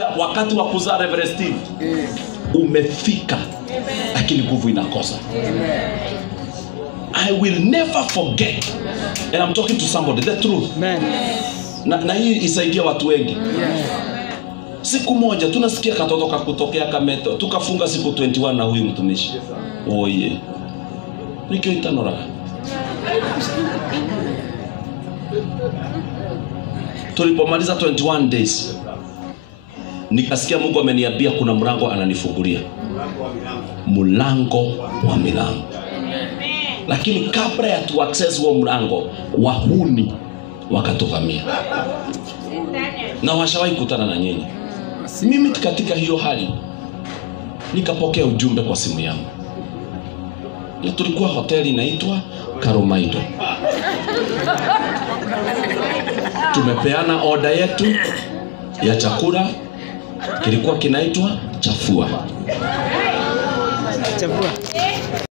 Nakwambia wakati wa kuzaa Reverend Steve umefika, lakini nguvu inakosa. I will never forget, and I'm talking to somebody, the truth. Na hii isaidia watu wengi. Siku moja tunasikia katoto kakutokea Kameto, tukafunga siku 21 na huyu mtumishi. Oye. Nikio itanora. Tulipomaliza 21 days, nikasikia Mungu ameniambia kuna mlango ananifungulia. Mlango wa milango. Lakini kabla ya tu access huo mlango, wahuni wakatuvamia. Na washawahi kutana na nyinyi. Mimi katika hiyo hali nikapokea ujumbe kwa simu yangu. Na tulikuwa hoteli inaitwa Caromaido. Tumepeana order yetu ya chakula, kilikuwa kinaitwa chafua.